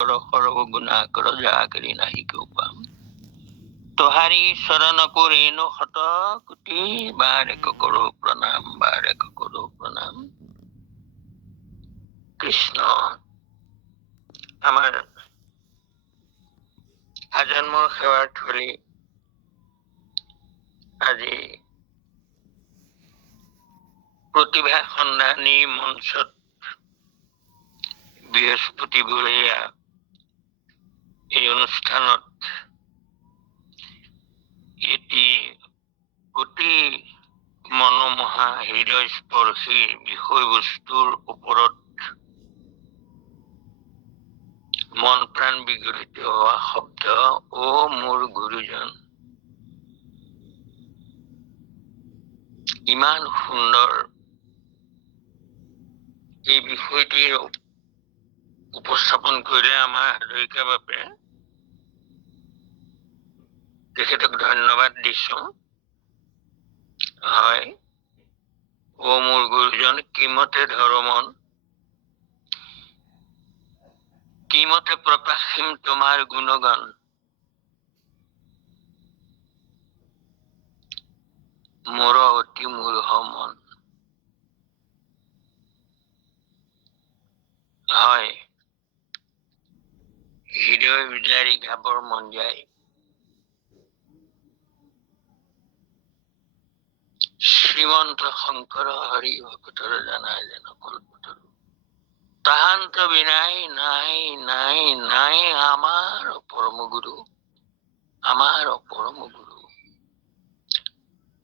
সৰব গুণা কৰ যা কৰি নাহি কেও পাম তোহাৰি শৰণ ৰেণু শত কোটি বাৰেক কৰো প্ৰণাম কৃষ্ণ আমাৰ আজন্মৰ সেৱাৰ থলী আজি প্ৰতিভা সন্ধানী মঞ্চত বৃহস্পতিবৰীয়া এই অনুষ্ঠানত এটি অতি মনোমোহা হৃদয়স্পৰ্শী বিষয়বস্তুৰ ওপৰত মন প্ৰাণ বিগলিত হোৱা শব্দ ও মোৰ গুৰুজন ইমান সুন্দৰ এই বিষয়টিৰ উপস্থাপন কৰিলে আমাৰ হাজৰিকা বাপে তেখেতক ধন্যবাদ দিছো হয় ও মোৰ গুৰুজন কিমতে ধৰ্মন কিমতে প্ৰকাশিম তোমাৰ গুণগান মোৰ অতি মূঢ় মন হয় হৃদয় বিচাৰি গাবৰ মন যায় শ্ৰীমন্ত শংকৰ হৰি ভকতৰ জানা যেন কল্পতৰু তাহান্ত বিনাই নাই নাই নাই আমাৰ পৰম গুৰু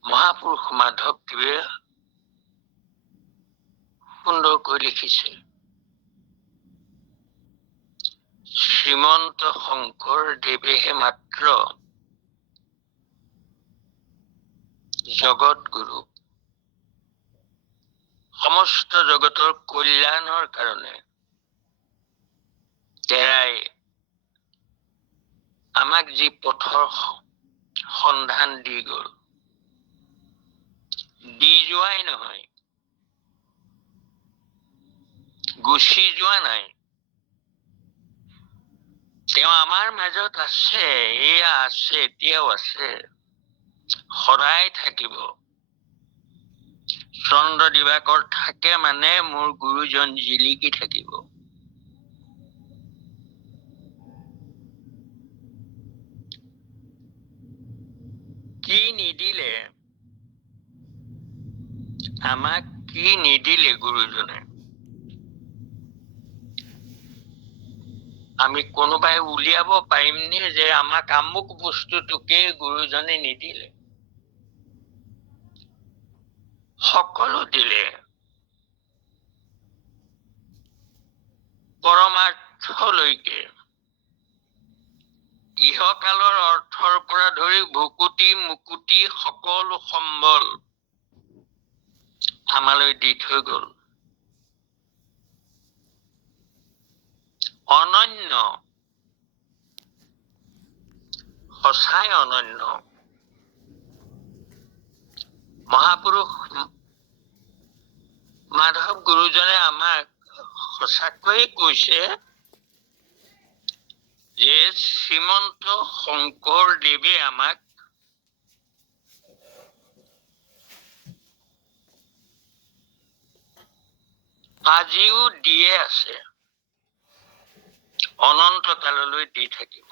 মহাপুৰুষ মাধৱদেৱে সুন্দৰকৈ লিখিছে শ্ৰীমন্ত শংকৰদেৱেহে মাত্ৰ জগত গুৰু সমস্ত জগতৰ কল্যাণৰ কাৰণে তেৰাই আমাক যি পথৰ সন্ধান দি গল দি যোৱাই নহয় গুচি যোৱা নাই তেওঁ আমাৰ মাজত আছে এয়া আছে এতিয়াও আছে সদায় থাকিব চন্দ্ৰ দিবাকৰ থাকে মানে মোৰ গুৰুজন জিলিকি থাকিব কি নিদিলে আমাক কি নিদিলে গুৰুজনে আমি কোনোবাই উলিয়াব পাৰিমনে যে আমাক আমুক বস্তুটোকে গুৰুজনে নিদিলে সকলো দিলে পৰমাৰ্থলৈকে ইহকালৰ অৰ্থৰ পৰা ধৰি ভুকুটি মুকুটি সকলো সম্বল আমালৈ দি থৈ গল অনন্য সঁচাই অনন্য মহাপুৰুষ মাধৱ গুৰুজনে আমাক সঁচাকৈয়ে কৈছে যে শ্ৰীমন্ত শংকৰদেৱে আমাক আজিও দিয়ে আছে অনন্ত কাললৈ দি থাকিব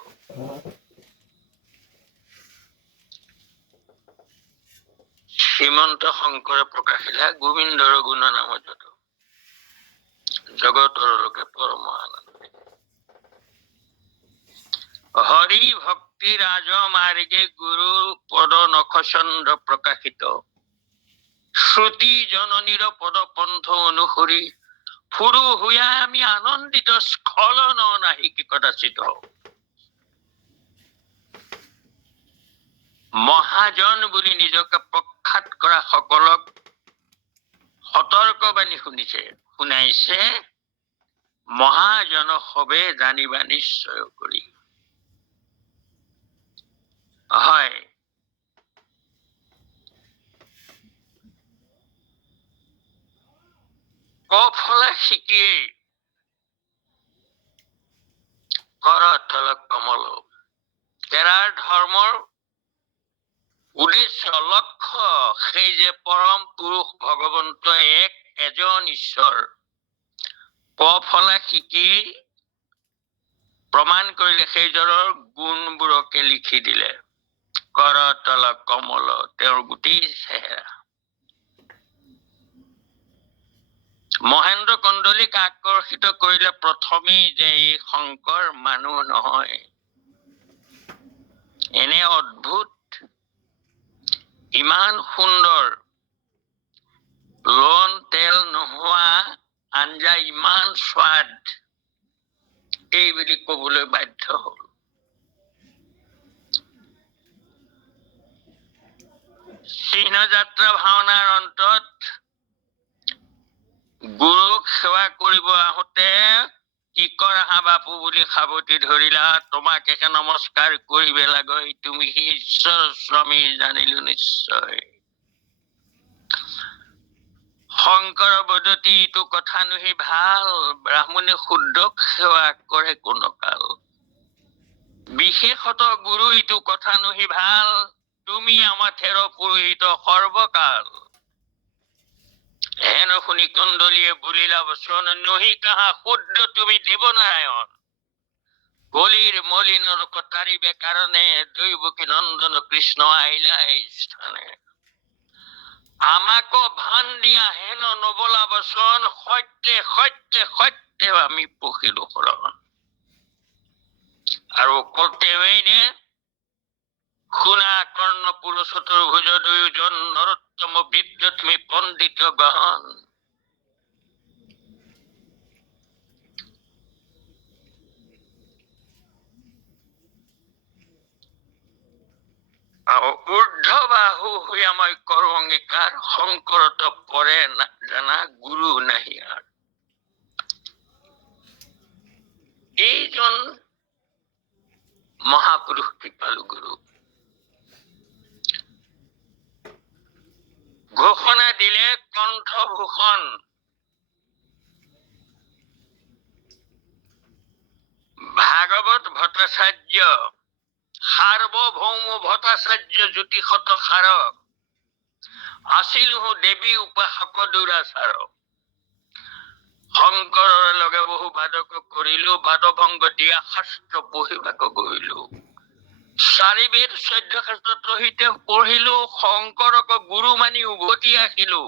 শ্ৰীমন্ত শংকৰে প্ৰকাশিলা গোবিন্দৰ গুণ নাম যত জগতৰ লোকে পৰম আনন্দ হৰি ভক্তি ৰাজ মাৰ্গে গুৰু পদ নখচন্দ্ৰ প্ৰকাশিত শ্ৰুতি জননীৰ পদ পন্থ অনুসৰি ফুৰু হুয়া আমি আনন্দিত স্খলন নাহি কদাচিত মহাজন বুলি নিজকে প্ৰখ্যাত কৰা সকলক সতৰ্কবাণী শুনাইছে মহাজন হবে জানিবা নিশ্চয় কৰি হয় কফলা শিকিয়ে কৰতল কমল। তেৰাৰ ধৰ্মৰ উদ্দেশ্য লক্ষ্য সেই যে পৰম পুৰুষ ভগৱন্ত এজন ঈশ্বৰ। ক ফলা শিকি প্ৰমাণ কৰিলে সেইজনৰ গুণবোৰকে লিখি দিলে। কৰতল কমল, তেওঁৰ গোটেই চেহেৰা। মহেন্দ্ৰ কন্দলিক আকৰ্ষিত কৰিলে প্ৰথমেই যে এই শংকৰ মানুহ নহয়, এনে অদ্ভুত, ইমান সুন্দৰ, লোণ তেল নোহোৱা আঞ্জা ইমান স্বাদ, এই বুলি কবলৈ বাধ্য হল। চিহ্নযাত্ৰা ভাওনাৰ অন্তত গুৰুক সেৱা কৰিব আহোঁতে কি কৰা বাপু বুলি সাৱটি ধৰিলা, তোমাকে নমস্কাৰ কৰিবে লাগৈ, তুমি সি ঈশ্বৰ স্বামী জানিলো নিশ্চয়। শংকৰ বদতি ইটো কথা নুহি ভাল, ব্ৰাহ্মণে শুদ্ধক সেৱা কৰে কোনো কাল। বিশেষত গুৰু ইটো কথা নুহি ভাল, তুমি আমাথেৰ পুৰোহিত সৰ্বকাল। হেন শুনি কন্দলিয়ে বুলিলা বচন, নহি কাহা শুদ্ধ তুমি দেৱনাৰায়ণ। কলিৰ মলিনৰ কটাৰিবে কাৰণে, দৈৱকী নন্দন কৃষ্ণ আহিলা এই স্থানে। আমাকো ভান দিয়া হেন নবলা বচন, সত্যে সত্যে সত্যে আমি পখিলো শৰণ। আৰু কৰ্তেৱেই নে শুনা কৰ্ণ পুৰুষ চতুৰ্ভুজ দুয়োজন, নৰোত্তম বৃদ্ধ তুমি পণ্ডিত গহন। ঊৰ্ধ্ব বাহু হৈ মই কৰো অংগীকাৰ, শংকৰত পৰে জানা গুৰু নাহি আৰ। এইজন মহাপুৰুষ কৃপালু গুৰু। ঘোষণা দিলে কণ্ঠভূষণ, ভাগৱত ভট্টাচাৰ্য, সাৰ্বভৌম ভট্টাচাৰ্য জ্যোতিষত সাৰক, আছিলো দেৱী উপাসক দুৰাচাৰ। শংকৰৰ লগে বহু বাদক কৰিলো, বাদভংগ দিয়া শাস্ত্ৰ পঢ়িবাক গহিলো। 4 বেদ 14 শাস্ত্ৰ তহিতে পঢ়িলো, শংকৰক গুৰু মানি উভতি আহিলো।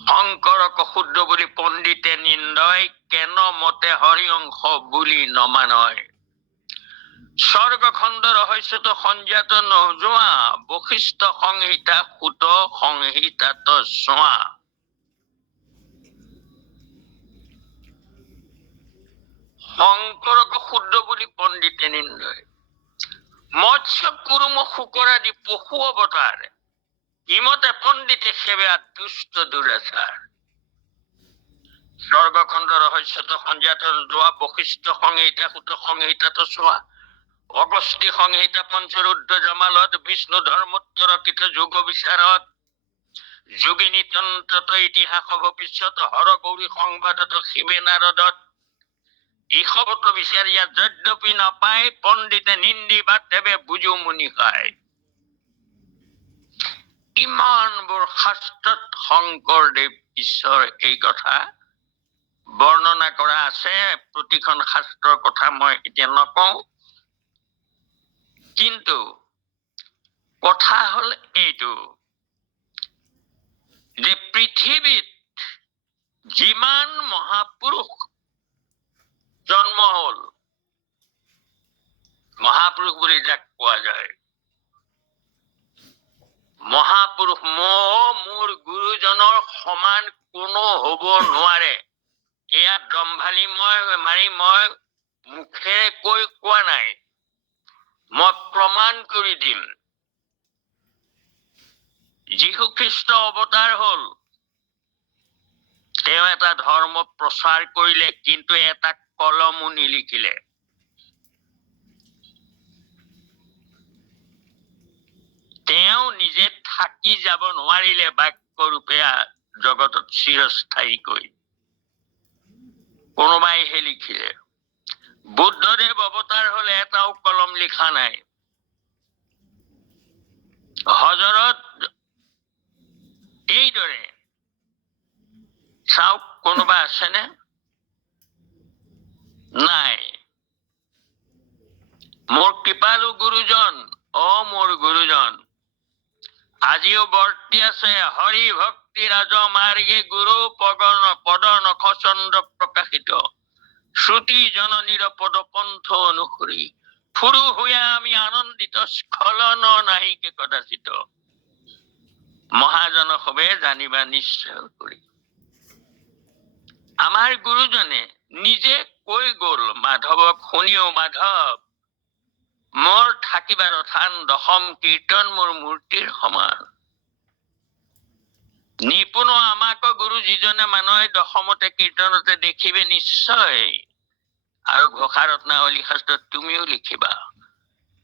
শংকৰক শুদ্ধ বুলি পণ্ডিতে নিন্দয়, কেন মতে হৰিঅংশ বুলি নমানয়। স্বৰ্গখণ্ড ৰহস্যত সংজ্ঞাত নোযোৱা, বশিষ্ঠ সংহিতা সুত সংহিতাত চোৱা। শংকৰক শুদ্ধ বুলি পণ্ডিতে নিন্দয়। মৎস্য কুৰুম শুকৰাদি পশু অৱতাৰ, ইমতে পণ্ডিতে সেৱা দুষ্ট দুৰাচাৰ। স্বৰ্গখণ্ড ৰহস্যত সংজ্ঞাত নোযোৱা, বশিষ্ঠ সংহিতা সুত সংহিতাত চোৱা। অগস্তি সংহিতা পঞ্চৰুদ্ধ জমালত, বিষ্ণু ধৰ্মোত্তৰ কৃত যোগ বিচাৰত। যোগিনী তন্ত্ৰত ইতিহাস ভৱিষ্যত, হৰ গৌৰী সংবাদত শিৱে নাৰদত। ইসবত বিচাৰিয়া যদ্যপি নাপায়, পণ্ডিতে নিন্দিবা তেবে বুজো মুনি খায়। ইমানবোৰ শাস্ত্ৰত শংকৰদেৱ ঈশ্বৰ এই কথা বৰ্ণনা কৰা আছে। প্ৰতিখন শাস্ত্ৰৰ কথা মই এতিয়া নকওঁ, কিন্তু কথা হল এইটো যে পৃথিৱীত যিমান মহাপুৰুষ জন্ম হল, মহাপুৰুষ বুলি যাক কোৱা যায়, মহাপুৰুষ মোৰ গুৰুজনৰ সমান কোনো হব নোৱাৰে। এয়া দম্ভালি মাৰি মই মুখেৰে কৈ কোৱা নাই, মই প্ৰমাণ কৰি দিম। যীশু খ্ৰীষ্ট অৱতাৰ হল, তেওঁ এটা ধৰ্ম প্ৰচাৰ কৰিলে, কিন্তু এটা কলমো নিলিখিলে। তেওঁ নিজে থাকি যাব নোৱাৰিলে বাক্যৰূপে জগতত চিৰস্থায়ীকৈ, কোনোবাইহে লিখিলে। বুদ্ধদেৱ অৱতাৰ হলে এটাও কলম লিখা নাই। হজৰত এইদৰে চাওক, কোনোবা আছেনে? নাই। মোৰ কৃপালু গুৰুজন, মোৰ গুৰুজন আজিও বৰ্তি আছে। হৰি ভক্তি ৰাজমাৰ্গে গুৰু পদ নখ চন্দ্ৰ প্ৰকাশিত। শ্ৰুতি জননীৰ পদ পন্থ অনুসৰি ফুৰু হৈয়া আমি আনন্দিত, স্খলন নাহিকে কদাচিত। মহাজন সবে জানিবা নিশ্চয় কৰি। আমাৰ গুৰুজনে নিজে কৈ গল মাধৱক শুনিও, মাধৱ মোৰ থাকিবাৰ থান দশম কীৰ্তন মোৰ মূৰ্তিৰ সমান। নিপুণ আমাক গুৰু যিজনে মানুহে দশমতে কীৰ্তনতে দেখিবে নিশ্চয়। আৰু ঘোষা ৰত্নাৱলী শাস্ত্ৰত তুমিও লিখিবা,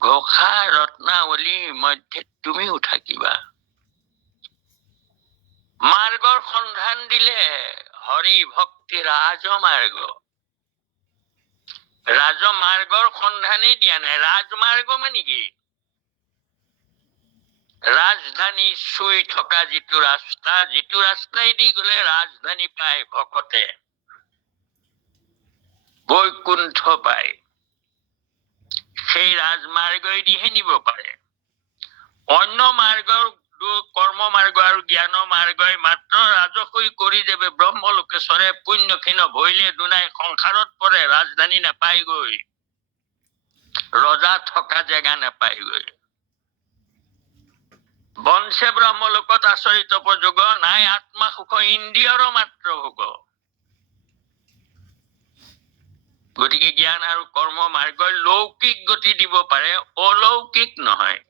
ঘোষা ৰত্নাৱলী মধ্যে তুমিও থাকিবা। মাৰ্গৰ সন্ধান দিলে হৰি ভক্তি ৰাজমাৰ্গ। ৰাজমাৰ্গৰ সন্ধানেই দিয়া নাই। ৰাজমাৰ্গ মানে কি? ৰাজধানী চুই থকা যিটো ৰাস্তা, যিটো ৰাস্তাইদি গলে ৰাজধানী পায় ভকতে, বৈকুণ্ঠ পায়, সেই ৰাজমাৰ্গেদিহে নিব পাৰে। অন্য মাৰ্গৰ কৰ্ম মাৰ্গ আৰু জ্ঞান মাৰ্গই মাত্ৰ ৰাজসই কৰি যাবে ব্ৰহ্মলোকেশ্বৰে। পুণ্য ক্ষীণ ভৈলে দুনাই সংসাৰত পৰে, ৰাজধানী নাপায়গৈ, ৰজা থকা জেগা নাপায়গৈ। বংশে ব্ৰহ্মলোকত আচৰিত উপযোগ, নাই আত্মা সুখ ইন্দ্ৰিয়ৰ মাত্ৰ ভোগ। গতিকে জ্ঞান আৰু কৰ্ম মাৰ্গই লৌকিক গতি দিব পাৰে, অলৌকিক নহয়।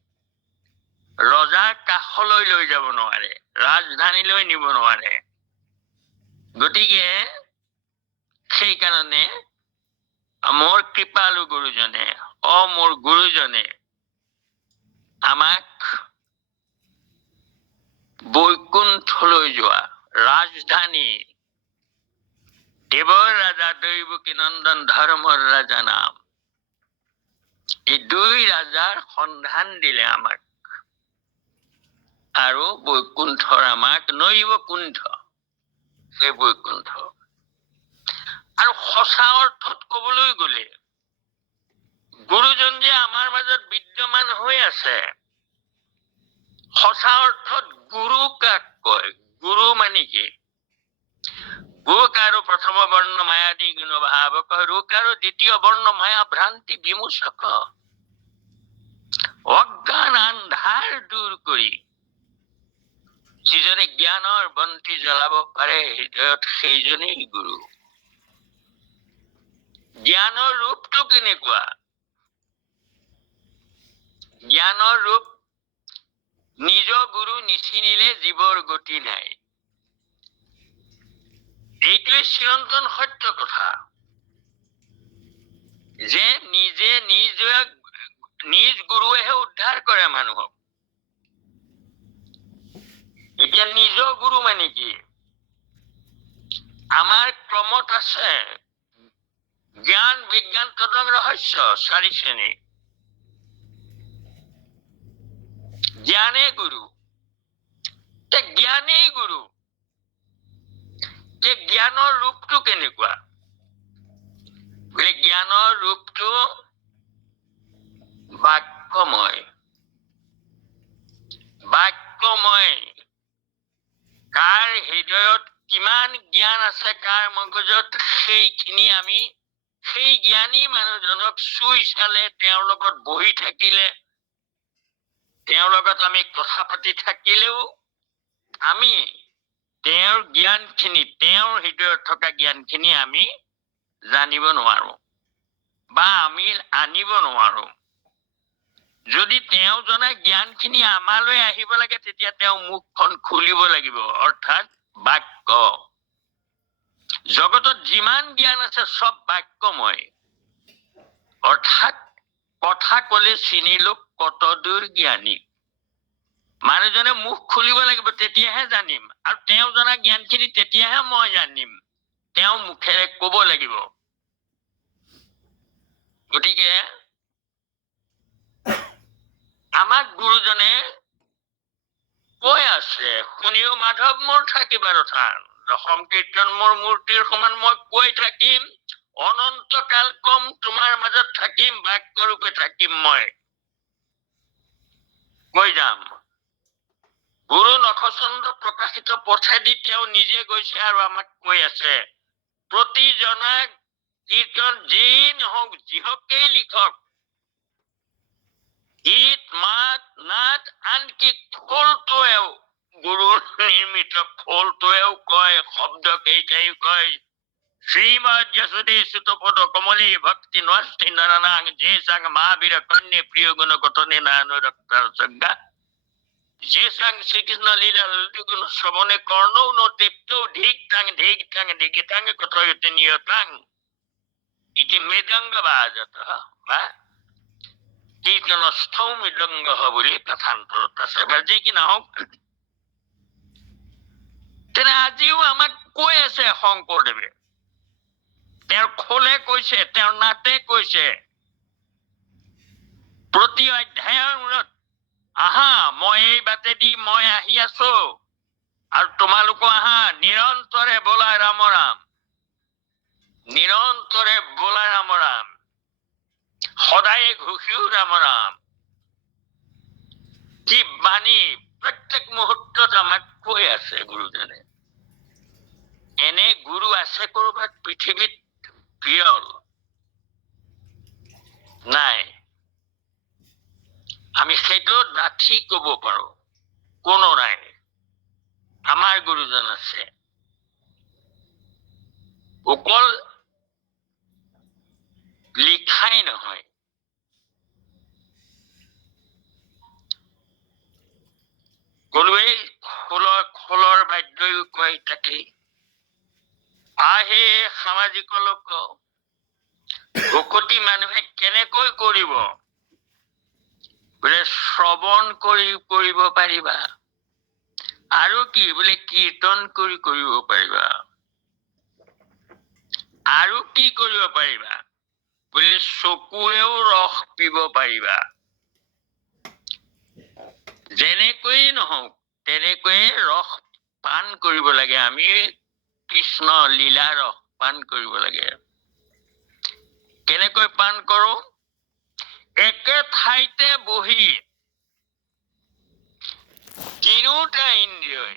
ৰজা কাষলৈ লৈ যাব নোৱাৰে, ৰাজধানীলৈ নিব নোৱাৰে। গতিকে সেইকাৰণে মোৰ কৃপালু গুৰুজনে, মোৰ গুৰুজনে আমাক বৈকুণ্ঠলৈ যোৱা, ৰাজধানী, দেৱৰ ৰাজা দৈৱকী নন্দন ধৰ্মৰ ৰাজা নাম, এই দুই ৰাজাৰ সন্ধান দিলে আমাক। আৰু বৈকুণ্ঠৰ আমাক নৈব কুণ্ঠ, সেই বৈকুণ্ঠ। আৰু সঁচা অৰ্থত কবলৈ গলে গুৰুজন যে আমাৰ মাজত বিদ্যমান হৈ আছে, সঁচা অৰ্থত গুৰু কাক কয়? গুৰু মানে কি? গুক আৰু প্ৰথম বৰ্ণ মায়াদি গুণ ভাৱক, ৰুক আৰু দ্বিতীয় বৰ্ণ মায়া ভ্ৰান্তি বিমোচক। অজ্ঞান আন্ধাৰ দূৰ কৰি যিজনে জ্ঞানৰ বন্তি জ্বলাব পাৰে হৃদয়ত, সেইজনেই গুৰু। জ্ঞানৰ ৰূপটো কেনেকুৱা? জ্ঞানৰ ৰূপ নিজ গুৰু নিচিনিলে জীৱৰ গতি নাই। এইটোৱে চিৰন্তন সত্য কথা যে নিজে নিজ গুৰুৱেহে উদ্ধাৰ কৰে মানুহক। এতিয়া নিজ গুৰু মানে কি? আমাৰ ক্ৰমত আছে জ্ঞান বিজ্ঞান তদং ৰহস্য 4 শ্ৰেণী। জ্ঞানে গুৰু, জ্ঞানেই গুৰু। জ্ঞানৰ ৰূপটো কেনেকুৱা? জ্ঞানৰ ৰূপটো বাক্যময়। বাক্যময়। কাৰ হৃদয়ত কিমান জ্ঞান আছে, কাৰ মগজত, সেইখিনি আমি সেই জ্ঞানী মানুহজনক চুই চালে, তেওঁৰ লগত বহি থাকিলে, তেওঁৰ লগত আমি কথা পাতি থাকিলেও আমি তেওঁৰ জ্ঞানখিনি, তেওঁৰ হৃদয়ত থকা জ্ঞানখিনি আমি জানিব নোৱাৰো বা আমি আনিব নোৱাৰো। যদি তেওঁ জনা জ্ঞানখিনি আমালৈ আহিব লাগে, তেতিয়া তেওঁ মুখখন খুলিব লাগিব, অৰ্থাৎ বাক্য। জগতত যিমান জ্ঞান আছে সব বাক্যময়, অৰ্থাৎ কথা কলে চিনিলো কত দূৰ জ্ঞানী। মানুহজনে মুখ খুলিব লাগিব, তেতিয়াহে জানিম। আৰু তেওঁ জনা জ্ঞানখিনি তেতিয়াহে মই জানিম, তেওঁ মুখেৰে কব লাগিব। গতিকে আমাক গুৰুজনে কৈ আছে, শুনিও মাধৱ মোৰ থাকিবাৰ থান, দশম কীৰ্তন মোৰ মূৰ্তিৰ সমান মই কৈ থাকিম, অনন্ত কাল কম তোমাৰ মাজত থাকিম, বাক্যৰূপে থাকিম মই কৈ যাম। গুৰু নখচন্দ্ৰ প্ৰকাশিত পথেদি তেওঁ নিজে গৈছে আৰু আমাক কৈ আছে, প্ৰতিজনাক কীৰ্তন যি নহওক যিহকেই লিখক, গীত মাত নাট আনকি খোলটোৱেও, গুৰুৰ নিৰ্মিত খোলটোৱেও কয়, শব্দ কেইটাই কয়, শ্ৰীমদ যশোদী সুতপদ কমলী ভক্তি নষ্টি নৰনাং যে চাং মহাবীৰ কন্যে প্ৰিয় গুণ কথনে নানুৰক্তাৰ সজ্ঞা, যে চাং শ্রীকৃষ্ণ লীলা গুণ শ্রবণে কর্ণৌ ন তৃপ্তৌ ধিক টাং দিগিতাং কথয়তে নিয়তাং ইতি মৃদঙ্গ বাজতঃ বা কীৰ্তনস্থৌ মৃদঙ্গ বুলি কথান্তৰত আছে। যি কি নহওক, তেনে আজিও আমাক কৈ আছে শংকৰদেৱে, তেওঁৰ খোলে কৈছে, তেওঁৰ নাটে কৈছে, প্ৰতি অধ্যায়ৰ মূৰত আহা, মই এই বাটেদি মই আহি আছো আৰু তোমালোকো আহা, নিৰন্তৰে বোলাই ৰাম ৰাম, নিৰন্তৰে বোলাই ৰাম ৰাম, সদায় ঘোষিও ৰাম ৰাম। কি বাণী প্ৰত্যেক মুহূৰ্তত আমাক কৈ আছে গুৰুজনে। এনে গুৰু আছে কৰবাত পৃথিৱীত? বিৰল নাই। আমি সেইটো ডাঠি কব পাৰো, কোনো নাই। আমাৰ গুৰুজন আছে। অকল লিখাই নহয়, কলোৱেই খোলৰ বাদ্যও কয় তাকেই। আহে সামাজিক লোক, ভকতি মানুহে কেনেকৈ কৰিব? বোলে শ্ৰৱণ কৰি কৰিব পাৰিবা, আৰু কি বোলে কীৰ্তন কৰি কৰিব পাৰিবা, আৰু কি কৰিব পাৰিবা বোলে চকুৰেও ৰস পিব পাৰিবা। যেনেকৈয়ে নহওক তেনেকৈয়ে ৰস পান কৰিব লাগে। আমি কৃষ্ণ লীলা ৰস পান কৰিব লাগে। কেনেকৈ পান কৰো? একে ঠাইতে বহি তিনিওটা ইন্দ্ৰিয়ই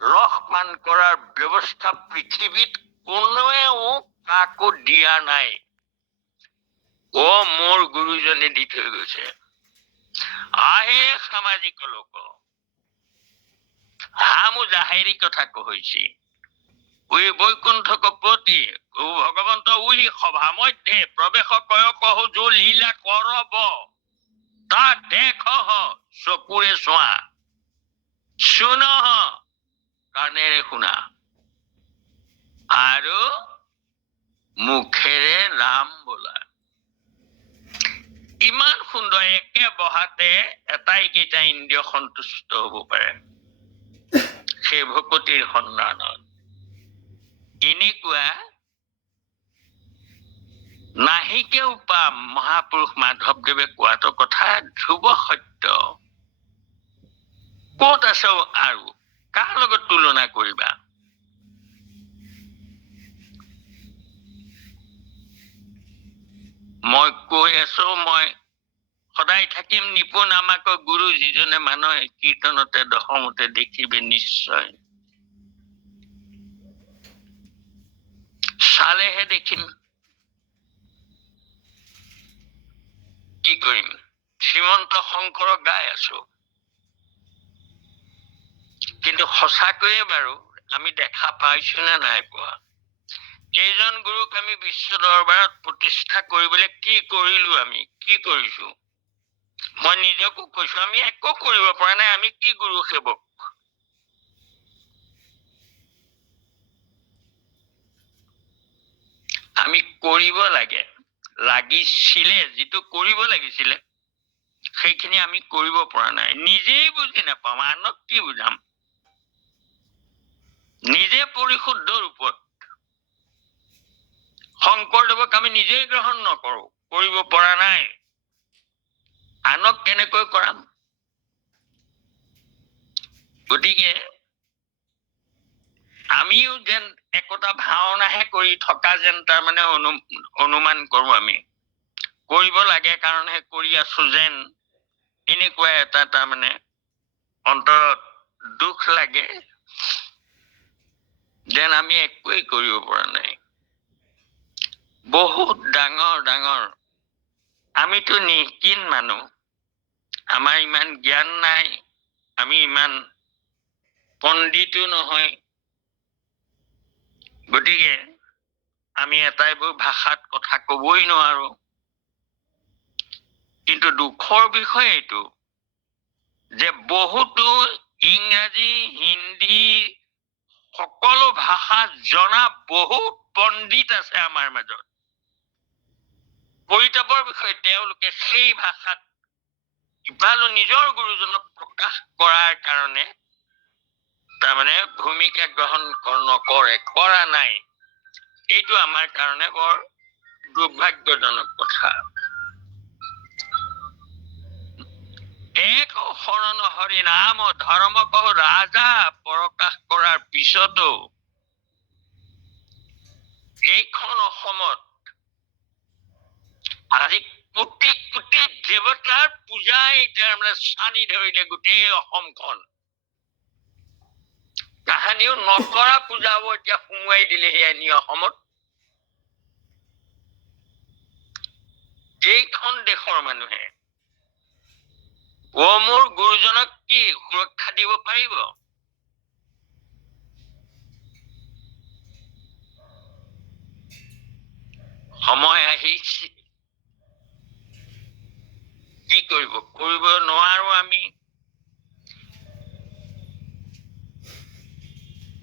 ৰস পান কৰাৰ ব্যৱস্থা পৃথিৱীত কোনোৱেও কাকো দিয়া নাই। মোৰ গুৰুজনে দি থৈ গৈছে। আহে সামাজিক লোক, হামু জাহেৰি কথা কৈছি, উই বৈকুণ্ঠক প্ৰতি ভগৱন্ত উই সভা মধ্যে প্ৰৱেশ কয় কহো যো লীলা কৰব, তা দেখ চকুৰে চোৱা, শুন কাণেৰে শুনা, আৰু মুখেৰে নাম বোলা। ইমান সুন্দৰ, একে বহাতে এটাই কেইটা ইন্দ্ৰিয় সন্তুষ্ট হব পাৰে সেই ভকতিৰ সন্ধানত। এনেকুৱা নাহিকেও পাম। মহাপুৰুষ মাধৱদেৱে কোৱাটো কথা ধ্ৰুৱ সত্য। কত আছে আৰু কাৰ লগত তুলনা কৰিবা? মই কৈ আছো, মই সদায় থাকিম নিপুণ, আমাক গুৰু যিজনে মানুহে কীৰ্তনতে দশমতে দেখিবে নিশ্চয়। চালেহে দেখিম, কি কৰিম? শ্ৰীমন্ত শংকৰক গাই আছো, কিন্তু সঁচাকৈয়ে বাৰু আমি দেখা পাইছো নে নাই পোৱা? এইজন গুৰুক আমি বিশ্ব দৰবাৰত প্ৰতিষ্ঠা কৰিবলৈ কি কৰিলো? আমি কি কৰিছো? মই নিজকো কৈছো, আমি একো কৰিব পৰা নাই। আমি কি গুৰু সেৱক? আমি কৰিব লাগে, লাগিছিলে, যিটো কৰিব লাগিছিলে সেইখিনি আমি কৰিব পৰা নাই। নিজেই বুজি নাপাওঁ, আনক কি বুজাম? নিজে পৰিশুদ্ধ ৰূপত শংকৰদেৱক আমি নিজেই গ্ৰহণ নকৰো, কৰিব পৰা নাই, আনক কেনেকৈ কৰাম? গতিকে আমিও যেন একোটা ভাওনাহে কৰি থকা যেন তাৰমানে অনুমান কৰো, আমি কৰিব লাগে কাৰণেহে কৰি আছো যেন, এনেকুৱা এটা তাৰমানে অন্তৰত দুখ লাগে যেন আমি একোৱেই কৰিব পৰা নাই। বহুত ডাঙৰ ডাঙৰ, আমিতো নিকিন মানুহ, আমাৰ ইমান জ্ঞান নাই, আমি ইমান পণ্ডিতো নহয়, গতিকে আমি এটাইবোৰ ভাষাত কথা কবই নোৱাৰো। কিন্তু দুখৰ বিষয় এইটো যে বহুতো ইংৰাজী, হিন্দী সকলো ভাষা জনা বহুত পণ্ডিত আছে আমাৰ মাজত। পৰিতাপৰ বিষয়ে তেওঁলোকে সেই ভাষাত ইফালে নিজৰ গুৰুজনক প্ৰকাশ কৰাৰ কাৰণে তাৰমানে ভূমিকা গ্ৰহণ নকৰে, কৰা নাই। এইটো আমাৰ কাৰণে বৰ দুৰ্ভাগ্যজনক কথা। এক শৰণ হৰি নাম ধৰ্ম কহ ৰাজা প্ৰকাশ কৰাৰ পিছতো এইখন অসমত আজি কোটি কোটি দেৱতাৰ পূজাই তাৰমানে চানি ধৰিলে গোটেই অসমখন। কাহানিও নকৰা পূজাও এতিয়া সোমোৱাই দিলেহি আনি অসমত। এইখন দেশৰ মানুহে মোৰ গুৰুজনক কি সুৰক্ষা দিব পাৰিব? সময় আহিছে, কি কৰিব? কৰিব নোৱাৰো আমি।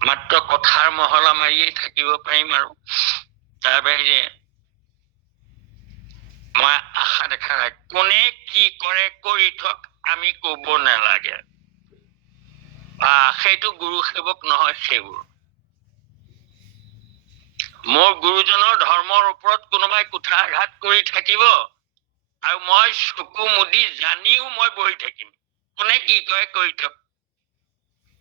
মাত্ৰ কথাৰ মহলা মাৰিয়েই থাকিব পাৰিম আৰু তাৰ বাহিৰে মই আশা দেখা নাই। কোনে কি কৰে কৰি থক, আমি কব নালাগে। সেইটো গুৰু সেৱক নহয়। সেইবোৰ মোৰ গুৰুজনৰ ধৰ্মৰ ওপৰত কোনোবাই কুঠাৰাঘাত কৰি থাকিব আৰু মই চকু মুদি জানিও মই বহি থাকিম, কোনে কি কৰে কৰি থক।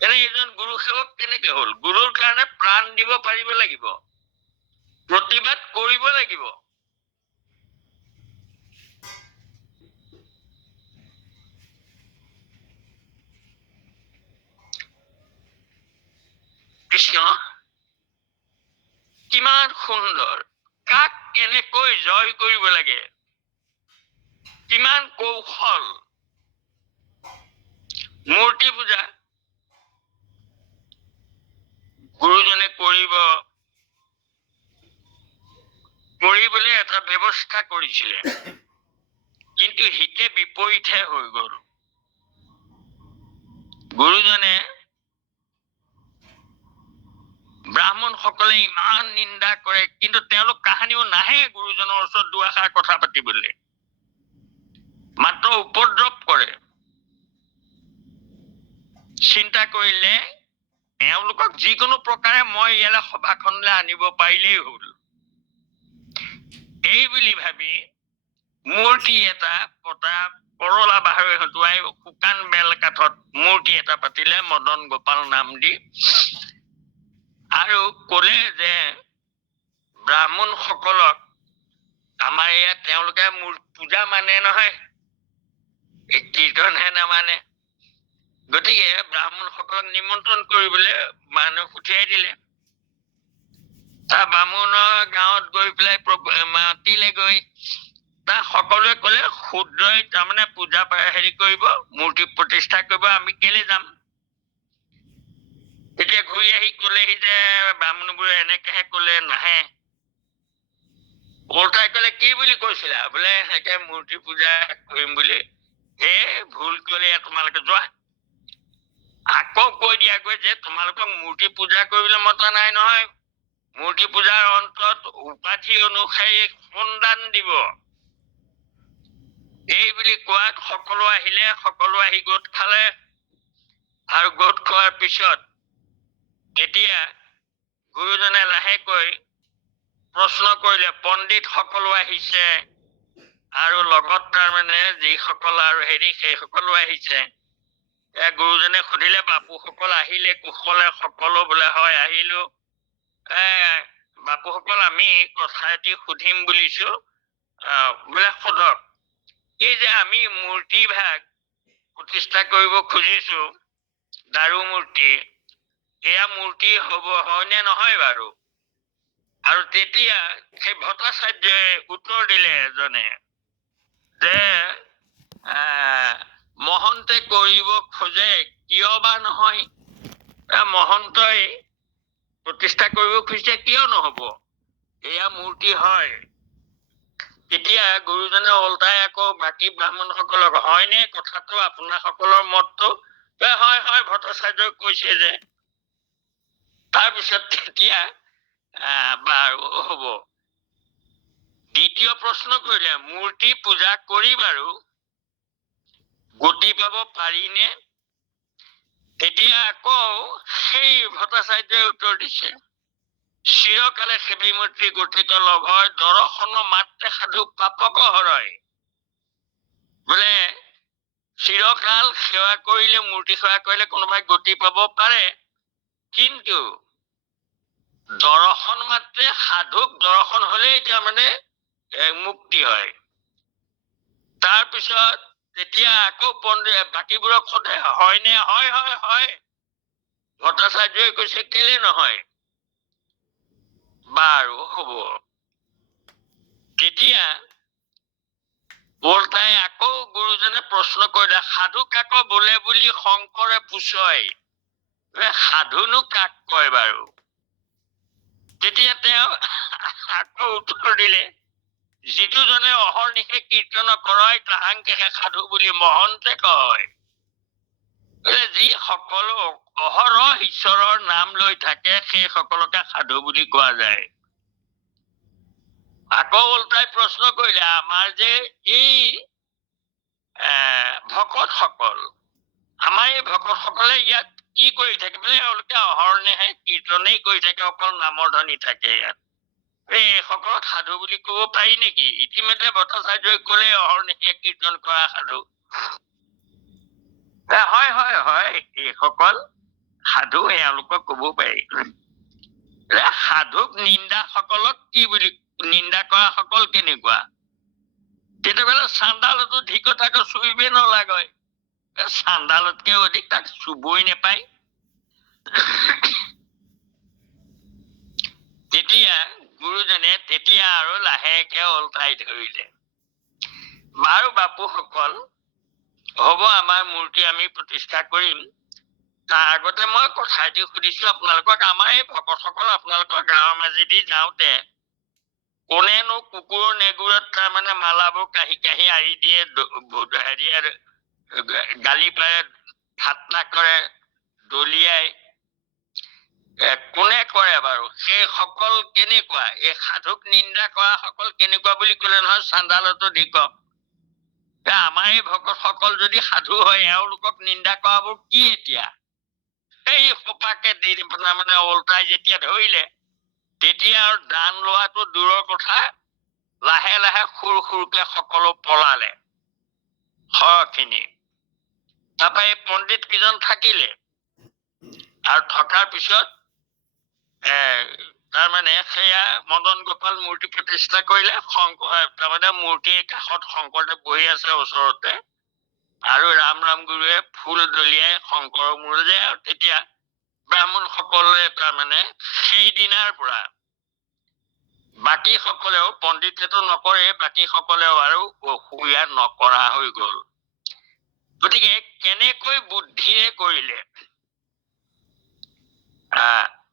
এনে এজন গুৰু সেৱক কেনেকে হল? গুৰুৰ কাৰণে প্ৰাণ দিব পাৰিব লাগিব, প্ৰতিবাদ কৰিব লাগিব। কৃষ্ণ কিমান সুন্দৰ, কাক কেনেকৈ জয় কৰিব লাগে, কিমান কৌশল। মূৰ্তি পূজা গুৰুজনে কৰিবলৈ এটা ব্যৱস্থা কৰিছিলে, কিন্তু হিতে বিপৰীতহে হৈ গল। গুৰুজনে ব্ৰাহ্মণ সকলে ইমান নিন্দা কৰে, কিন্তু তেওঁলোক কাহানিও নাহে গুৰুজনৰ ওচৰত দুআষাৰ কথা পাতিবলৈ, মাত্ৰ উপদ্ৰৱ কৰে। চিন্তা কৰিলে এওঁলোকক যিকোনো প্ৰকাৰে মই ইয়ালৈ সভাখনলৈ আনিব পাৰিলেই হল, এই বুলি ভাবি মূৰ্তি এটা পতা, কৰলা বাহৰে হতুৱাই শুকান বেল কাঠত মূৰ্তি এটা পাতিলে মদন গোপাল নাম দি, আৰু কলে যে ব্ৰাহ্মণ সকলক আমাৰ ইয়াত তেওঁলোকে পূজা মানে নহয়, কীৰ্তনহে নামানে, গতিকে ব্ৰাহ্মণ সকলক নিমন্ত্ৰণ কৰিবলৈ মানুহ পঠিয়াই দিলে। তাৰ বামুণৰ গাঁৱত গৈ পেলাই মাতিলে, গৈ তাৰ সকলোৱে কলে শূদ্ৰই তাৰমানে পূজা কৰিব, মূৰ্তি প্ৰতিষ্ঠা কৰিব, আমি কেলে যাম? এতিয়া ঘূৰি আহি কলেহি যে ব্ৰাহ্মণবোৰে এনেকেহে কলে, নাহে। ওলটাই কলে কি বুলি কৈছিলা? বোলে এনেকে মূৰ্তি পূজা কৰিম বুলি। ভুল কৰিলে তোমালোকে যোৱা। আকৌ কৈ দিয়াগৈ যে তোমালোকক মূৰ্তি পূজা কৰিবলৈ মতা নাই নহয়, মূৰ্তি পূজাৰ অন্তত উপাধি অনুসাৰে সন্ধান দিব। এই বুলি কোৱাত সকলো আহিলে, সকলো আহি গোট খালে, আৰু গোট খোৱাৰ পিছত এতিয়া গুৰুজনে লাহেকৈ প্ৰশ্ন কৰিলে পণ্ডিত সকলো আহিছে আৰু লগত তাৰমানে যিসকল আৰু হেৰি সেইসকলো আহিছে। গুৰুজনে সুধিলে বাপুসকল আহিলে কুশলে? সকলো বোলে হয় আহিলো। বাপুসকল আমি কথা এটি সুধিম বুলিছো। বোলে সোধক। এই যে আমি মূৰ্তি ভাগ প্ৰতিষ্ঠা কৰিব খুজিছো, দাৰু মূৰ্তি, এয়া মূৰ্তি হয়নে নহয় বাৰু? আৰু তেতিয়া সেই ভট্টাচাৰ্যই উত্তৰ দিলে এজনে যে মহন্তে কৰিব খোজে কিয় বা নহয়। মহন্তই প্ৰতিষ্ঠা কৰিব খুজিছে কিয় নহব, এয়া মূৰ্তি হয়। তেতিয়া গুৰুজনে ওলটাই আকৌ বাকী ব্ৰাহ্মণ সকলক হয়নে কথাটো, আপোনাৰ সকলৰ মতটো? হয় হয় ভট্টাচাৰ্যই কৈছে যে। তাৰপিছত তেতিয়া বাৰু হব। দ্বিতীয় প্ৰশ্ন কৰিলে মূৰ্তি পূজা কৰি বাৰু গতি পাব পাৰিনে? তেতিয়া আকৌ সেই ভট্টাচাৰ্যই উত্তৰ দিছে চিৰকালে সেৱী মূৰ্তি গঠিত লগ হয়, দৰ্শন মাত্ৰে সাধু পাপক হৰয়। বোলে চিৰকাল সেৱা কৰিলে, মূৰ্তি সেৱা কৰিলে কোনোবাই গতি পাব পাৰে, কিন্তু দৰ্শন মাত্ৰে সাধুক দৰ্শন হলেই তাৰমানে মুক্তি হয়। তাৰপিছত তেতিয়া আকৌ পণ্ডিত বাকীবোৰক সোধে হয়নে? হয় হয় হয়। ভট্টাচাৰ্যই কৈছে কেলে নহয়। বাৰু হব। তেতিয়া ওলটাই আকৌ গুৰুজনে প্ৰশ্ন কৰিলে সাধু কাক বোলে বুলি শংকৰে পুছয়, সাধুনো কাক কয় বাৰু? তেতিয়া তেওঁ আকৌ উত্তৰ দিলে যিটো জনে অহৰ্নিশে কীৰ্তন কৰায় তাহাংকেহে সাধু বুলি মহন্তে কয়। যি সকলো অহৰহ ঈশ্বৰৰ নাম লৈ থাকে সেই সকলকে সাধু বুলি কোৱা যায়। আকৌ ওলটাই প্ৰশ্ন কৰিলে আমাৰ যে এই ভকত সকল, আমাৰ এই ভকত সকলে ইয়াত কি কৰি থাকে? বোলে এওঁলোকে অহৰ্নিশে কীৰ্তনেই কৰি থাকে, অকল নামৰ ধ্বনি থাকে ইয়াত। এই সকলক সাধু বুলি কব পাৰি নেকি? ইতিমধ্যে ভট্টাচাৰ্যই কলে অহৰ্নিশে কীৰ্তন কৰা সাধু। হয় হয় হয় এইসকল সাধু, এওঁলোকক কব পাৰি। সাধুক নিন্দা সকলক কি বুলি, নিন্দা কৰা সকল কেনেকুৱা? তেতিয়াহলে চান্দালতো ধিকতাকে চুইবে নলাগয়। চান্দালতকে অধিক তাক চুবই নেপায়। তেতিয়া গুৰুজনে তেতিয়া আৰু লাহেকে ওলটাই ধৰিলে বাৰু বাপুসকল হব, আমাৰ মূৰ্তি আমি প্ৰতিষ্ঠা কৰিম। তাৰ আগতে মই কথা এটি সুধিছো আপোনালোকক। আমাৰ এই ভকতসকল আপোনালোকৰ গাঁৱৰ মাজেদি যাওঁতে কোনেনো কুকুৰ নেগুৰত তাৰমানে মালাবোৰ কাঢ়ি কাঢ়ি আৰি দিয়ে, হেৰিয়াৰ গালি পাৰে, ঠাট্টা কৰে, দলিয়াই, কোনে কৰে বাৰু? সেই সকল কেনেকুৱা? এই সাধুক নিন্দা কৰা সকল কেনেকুৱা বুলি কলে নহয় চান্দালতো ধিকক। আমাৰ এই ভকত সকল যদি সাধু হয় এওঁলোকক নিন্দা কৰাবোৰ কি এতিয়া? সেই সোপাকে দি মানে ওলটাই যেতিয়া ধৰিলে তেতিয়া আৰু দান লোৱাটো দূৰৰ কথা, লাহে লাহে সুৰ সুৰকে সকলো পলালে সৰহখিনি। তাৰপৰা এই পণ্ডিত কেইজন থাকিলে আৰু থকাৰ পিছত তাৰমানে সেয়া মদন গোপাল মূৰ্তি প্ৰতিষ্ঠা কৰিলে। তাৰমানে মূৰ্তিৰ কাষত শংকৰদেৱ বহি আছে ওচৰতে, আৰু ৰাম ৰাম গুৰুৱে ফুল দলিয়াই শংকৰৰ মূৰ যায়। আৰু তেতিয়া ব্ৰাহ্মণ সকলে তাৰমানে সেইদিনাৰ পৰা বাকী সকলেও, পণ্ডিতেতো নকৰে, বাকী সকলেও আৰু অসূয়া নকৰা হৈ গল। গতিকে কেনেকৈ বুদ্ধিৰে কৰিলে।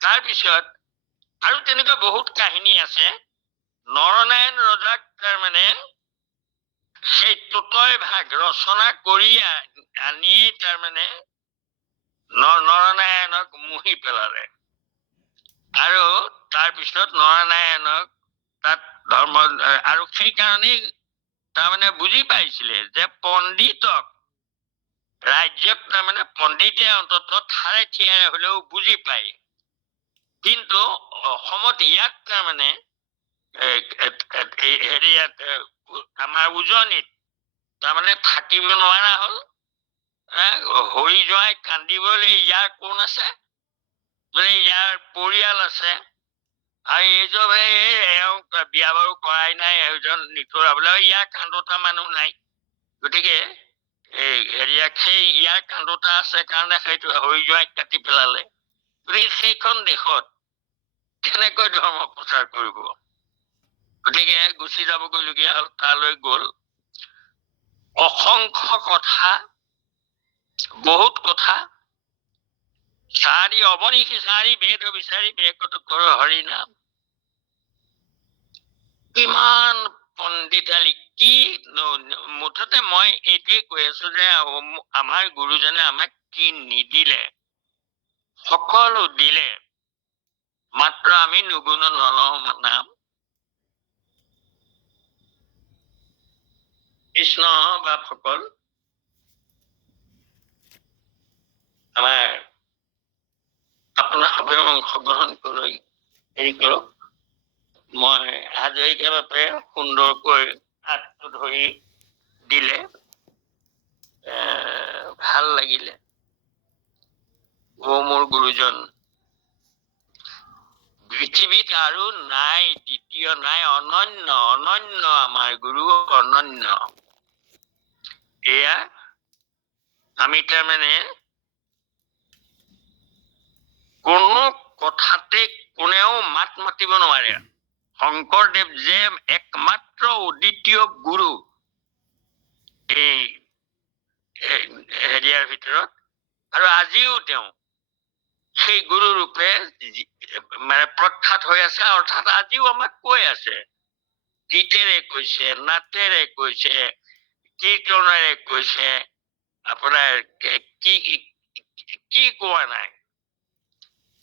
তাৰপিছত আৰু তেনেকুৱা বহুত কাহিনী আছে। নৰনাৰায়ণ ৰজাক তাৰমানে সেই তোতয় ভাগ ৰচনা কৰি আনিয়েই তাৰমানে নৰনাৰায়ণক মুহি পেলালে। আৰু তাৰপিছত নৰনাৰায়ণক তাত ধৰ্ম, আৰু সেইকাৰণেই তাৰমানে বুজি পাইছিলে যে পণ্ডিতক ৰাজ্যত তাৰমানে পণ্ডিতে অন্তত ঠাৰে ঠিয়াৰে হলেও বুজি পায়, কিন্তু অসমত ইয়াক তাৰমানে হেৰিয়াত আমাৰ উজনিত তাৰমানে থাকিব নোৱাৰা হ'ল। হৰি যোৱাই কান্দিবলৈ ইয়াৰ কোন আছে, বোলে ইয়াৰ পৰিয়াল আছে, আৰু এইযোৰ এওঁক বিয়া বাৰু কৰাই নাই, এজন নিথৰাবলৈ ইয়াৰ কান্দোতা মানুহ নাই। গতিকে এই হেৰিয়াক সেই ইয়াৰ কান্দোতা আছে কাৰণে সেইটো হৰি যোৱাই কাটি পেলালে। গতিকে সেইখন দেশত কেনেকৈ ধৰ্ম প্ৰচাৰ কৰিব? গতিকে গুচি যাবগৈলগীয়া হ'ল, তালৈ গ'ল। অসংখ্য কথা, বহুত কথা, চাৰি অৱনিশি চাৰি বেদ বিচাৰি বেকত কৰ হৰি নাম। কিমান পণ্ডিতালি, কি মুঠতে মই এইটোৱে কৈ আছো যে আমাৰ গুৰুজনে আমাক কি নিদিলে, সকলো দিলে, মাত্ৰ আমি নুগুণ নলওঁ নাম। কৃষ্ণ বাপসকল আমাৰ আপোনাসৱে অংশগ্ৰহণ কৰি হেৰি কৰক। মই হাজৰিকা বাপে সুন্দৰকৈ হাতটো ধৰি দিলে, ভাল লাগিলে। মোৰ গুৰুজন পৃথিৱীত আৰু নাই, দ্বিতীয় নাই, অনন্য অনন্য, আমাৰ গুৰু অনন্য। এয়া আমি তাৰমানে কোনো কথাতে কোনেও মাত মাতিব নোৱাৰে। শংকৰদেৱ যে একমাত্ৰ অদ্বিতীয় গুৰু এই হেৰিয়াৰ ভিতৰত, আৰু আজিও তেওঁ সেই গুৰু ৰূপে মানে প্ৰখ্যাত হৈ আছে। অৰ্থাৎ আজিও আমাক কৈ আছে, গীতেৰে কৈছে, নাটেৰে কৈছে, কীৰ্তনেৰে কৈছে, আপোনাৰ কি কোৱা নাই,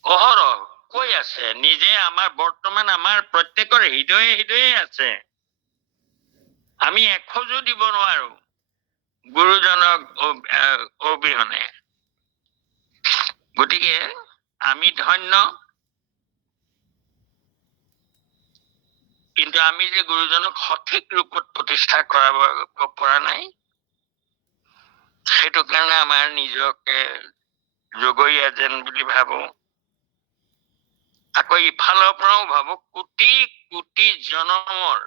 অহৰহ কৈ আছে। নিজে আমাৰ বৰ্তমান আমাৰ প্ৰত্যেকৰ হৃদয়ে হৃদয়ে আছে। আমি এখোজো দিব নোৱাৰো গুৰুজনক অবিহনে। গতিকে আমি ধন্য, কিন্তু আমি যে গুৰুজনক সঠিক ৰূপত প্ৰতিষ্ঠা কৰাব পৰা নাই, সেইটো কাৰণে আমাৰ নিজকে জগৰীয়া যেন বুলি ভাবো। আকৌ ইফালৰ পৰাও ভাবো কোটি কোটি জনমৰ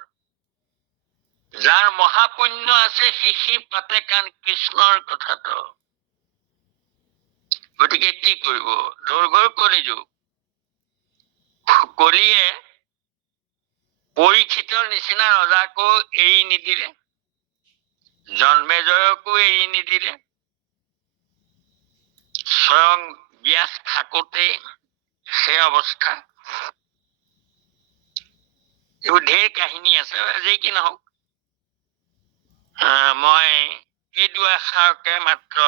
যাৰ মহাপুণ্য আছে, শিশি পাতে কাণ কৃষ্ণৰ কথাটো। গতিকে কি কৰিব, দুৰ্ঘৰ কলিযুগ, কলিয়ে পৰীক্ষিতৰ নিচিনা ৰজাকো এৰি নিদিলে, জন্মেজয়কো এৰি নিদিলে, স্বয়ং ব্যাস থাকোতেই সেই অৱস্থা। এইবোৰ ঢেৰ কাহিনী আছে, যি কি নহওক। মই এই দুআষাৰকে মাত্ৰ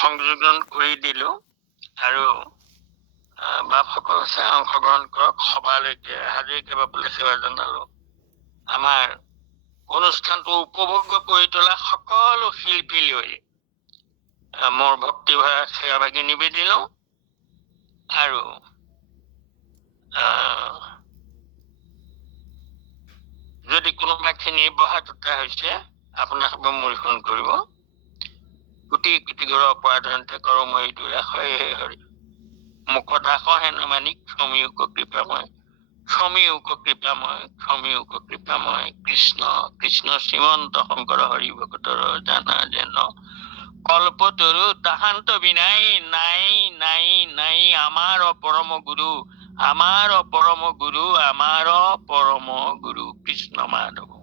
সংযোজন কৰি দিলো, আৰু বাপসকল আছে অংশগ্ৰহণ কৰক। সভালৈকে হাজৰিকা বাপলৈ সেৱা জনালো। আমাৰ অনুষ্ঠানটো উপভোগ কৰি তোলা সকলো শিল্পী লৈ মোৰ ভক্তিভৰা সেৱা ভাগি নিবেদিলো। আৰু যদি কোনোবা খিনি বহা টুটা হৈছে, আপোনাক মূলখন কৰিব। কোটি কোটি ঘৰৰ অপৰাধন্তে কৰো মই দুৰাশয় হৰি, মুখদাস হেন মানি ক্ষমিয়োগ কৃপাময়, ক্ষমিয়োগ কৃপাময়, ক্ষমিয়োগ কৃপাময়। কৃষ্ণ কৃষ্ণ শ্ৰীমন্ত শংকৰ হৰি ভকতৰ জানা যেন, কল্পতৰু তাহান্ত বিনাই, নাই নাই নাই আমাৰ পৰম গুৰু, আমাৰ পৰম গুৰু, আমাৰ পৰম গুৰু কৃষ্ণ মাধৱ।